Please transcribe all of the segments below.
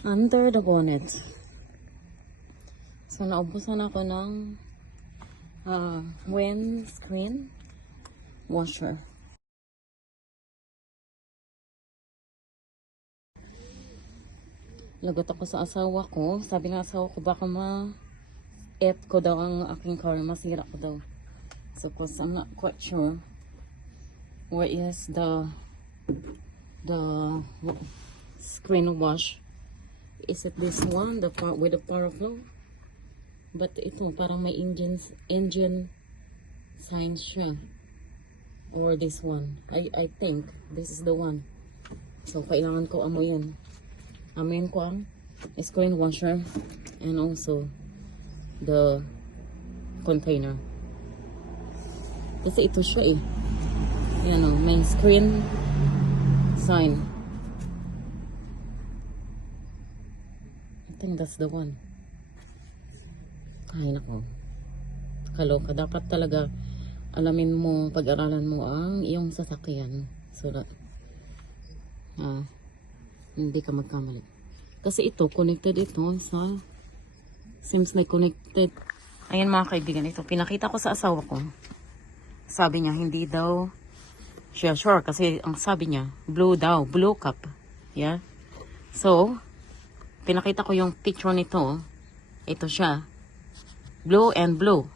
Under the bonnet. So, naubusan ako ng windscreen washer. Lagot ako sa asawa ko. Sabi ng asawa ko, baka ko daw ang aking car. Masira ko daw. So, cause I'm not quite sure where is the screen wash. Is it this one, the part with the power flow? But ito parang may engine sign siya, or this one. I think this is the one. So kailangan ko amoyin ko ang screen washer and also the container. Kasi ito siya eh. Yan o, may screen sign. I think that's the one. Ay nako. Kaloka. Dapat talaga alamin mo, pag-aralan mo ang iyong sasakyan. So that hindi ka magkamali. Kasi ito, connected ito sa, seems like connected. Ayan mga kaibigan, ito pinakita ko sa asawa ko. Sabi niya, hindi daw siya sure kasi ang sabi niya, blue daw, blue cup. Yeah. So, pinakita ko yung picture nito. Ito siya. Blue and blue.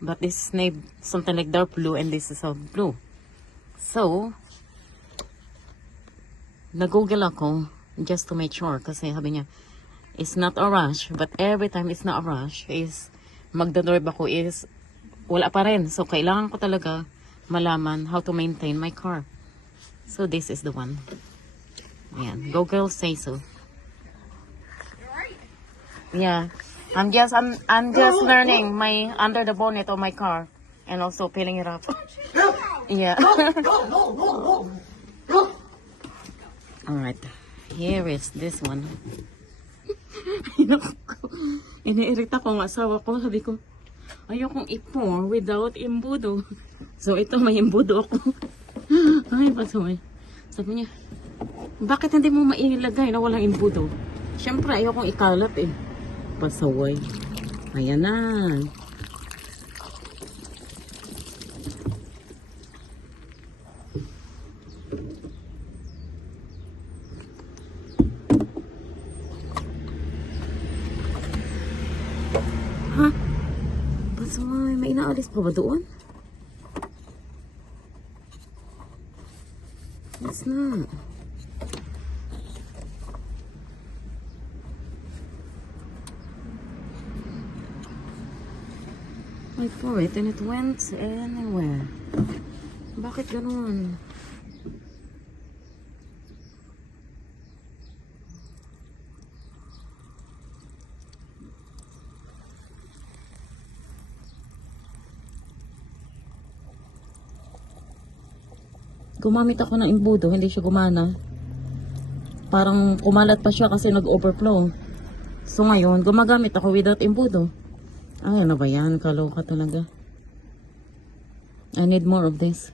But this is something like dark blue and this is a blue. So, nag-google ako just to make sure kasi sabi niya, it's not a rush, but every time it's not a rush is magdadrive ako is wala pa rin. So, kailangan ko talaga malaman how to maintain my car. So, this is the one. Ayan. Google say so. Yeah. I'm just learning my under the bonnet of my car and also peeling it up. Yeah. Alright. Here is this one. Iniirita ko ang asawa ko. Sabi ko, ayokong i-pour without imbudo. So, ito may imbudo ako. Ay, pasaway. Sabi niya, bakit hindi mo mailagay na walang imbudo? Siyempre, ayokong ikalat eh. Pasaway. Ayan na. Ha? Pasaway. May inaalis pa ba doon? It's not. I pour it and it went anywhere. Bakit ganun? Gumamit ako ng imbudo, hindi siya gumana. Parang kumalat pa siya kasi nag-overflow. So ngayon, gumagamit ako without imbudo. Ay, ano ba yan? Kaloka talaga. I need more of this.